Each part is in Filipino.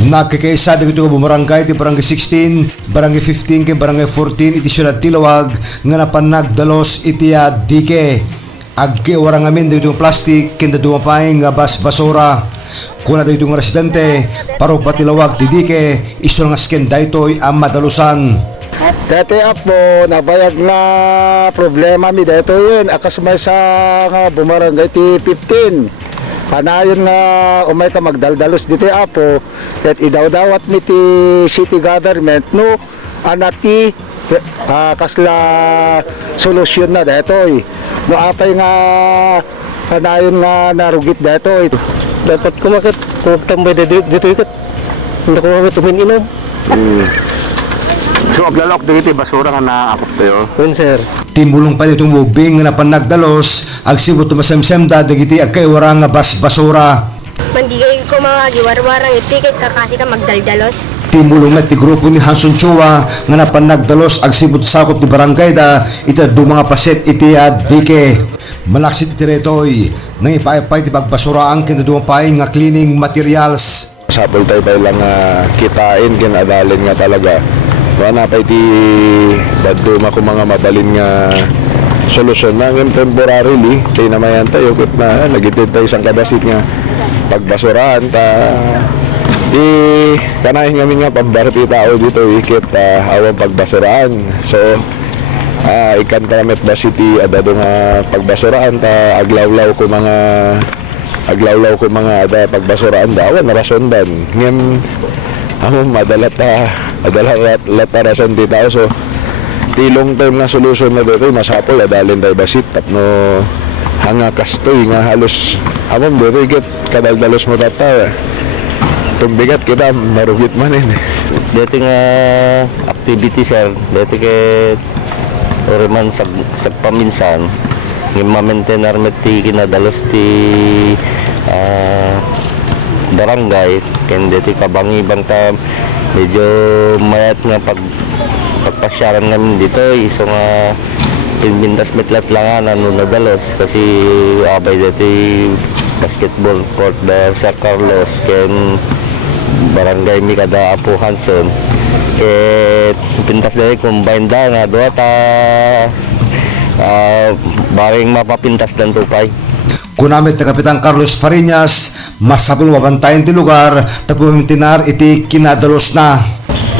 Nagkakaisa dito nga bumarangay ti barangay 16, barangay 15 kay barangay 14 iti siyudad Tilawag nga napanagdalos iti dike. Agki warang amin dito yung plastic kinda dumapay nga basura. Kuna dito yung residente paro Tilawag ti dike iso nga skin daytoy ang madalusan. Dati apo nabayag na problema mi dito yun akas may sa nga bumarangay ti 15. Panayon nga umay ka magdaldalos dito apo ket idawdawat mi ti city government no anati kasla solusyon na detoy no apay nga panayon nga narugit detoy dapat kumakit kung tambay dito ikot hindi ko makit uminom. So aglalok dito basura nga naakop tayo. Yun sir. Timulong pa dito mubing nga napanagdalos ag sibot tumasemsemda dagiti agkay warang nga basura. Mandigay ko mga giwarwarang itikit kakasi ka magdaldalos. Timulong met ti grupo ni Hanson Chua nga napanagdalos ag sibot sakop ti barangay da ita do mga paset iti dike. Malaksit ti retoy nang ipaypay ti bagbasuraan ken dumapay nga cleaning materials. Sapol tayo lang kitain kinadalin nga talaga. Wala pa iti daduma ko mga mabalin nga solusyon na ngayon temporarily kaya namayan tayo kit na nagitid tayo isang kadasit nga pagbasurahan ta kanahin kami nga pambarti tao dito ikit awang pagbasurahan so ikan kamet ba city adado nga pagbasurahan ta aglawlaw ko mga ada pagbasurahan dawan narasondan ngayon madalat latarasan di tao so di long term na solusyon na dito masapol adalin tayo basit tapno hanga kastoy nga halos amom dito ikit kadaldalos mo tata tumbigat kita marugit man dito nga activity sir dito kay oriman sa paminsan ng ma-maintain armet ti kinadalos ti barangay ken dito kabang-ibang ta medyo mayat nga pagpasyaran namin dito iso nga pinbintas metlat lang ano nadalos kasi abay dito basketball court da Sir Carlos ken barangay mi kada Apo Hanson ket pintas dito combine da nga doa ta baring mapapintas dan tupay. Kunamit na Kapitan Carlos Fariñas, masapul mabantayan ti lugar, tapumintinar iti kinadalos na.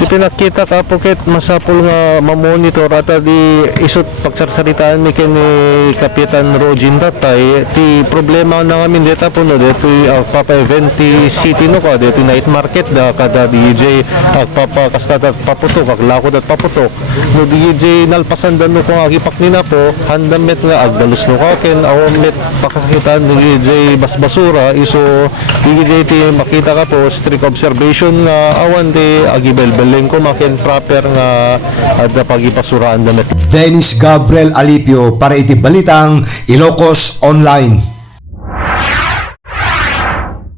Pinakita ka pukit masapul nga mamonitor at di isot pagsarsaritaan mi ken ni Kapitan Rogin datay ti problema na ngamin deta po no dito papa event ti city no ka dito night market da kada DJ papa kasta at paputok aglakod at paputok no DJ nalpasan dan no kung agipak nina po handam met nga agdalos no ka ken awam met pakakitaan ni DJ basbasura iso DJ ti makita ka po strict observation nga awan ti agibelbel ko makin proper nga ada pagipasuraan damit. Dennis Gabriel Alipio para iti balitang Ilocos Online.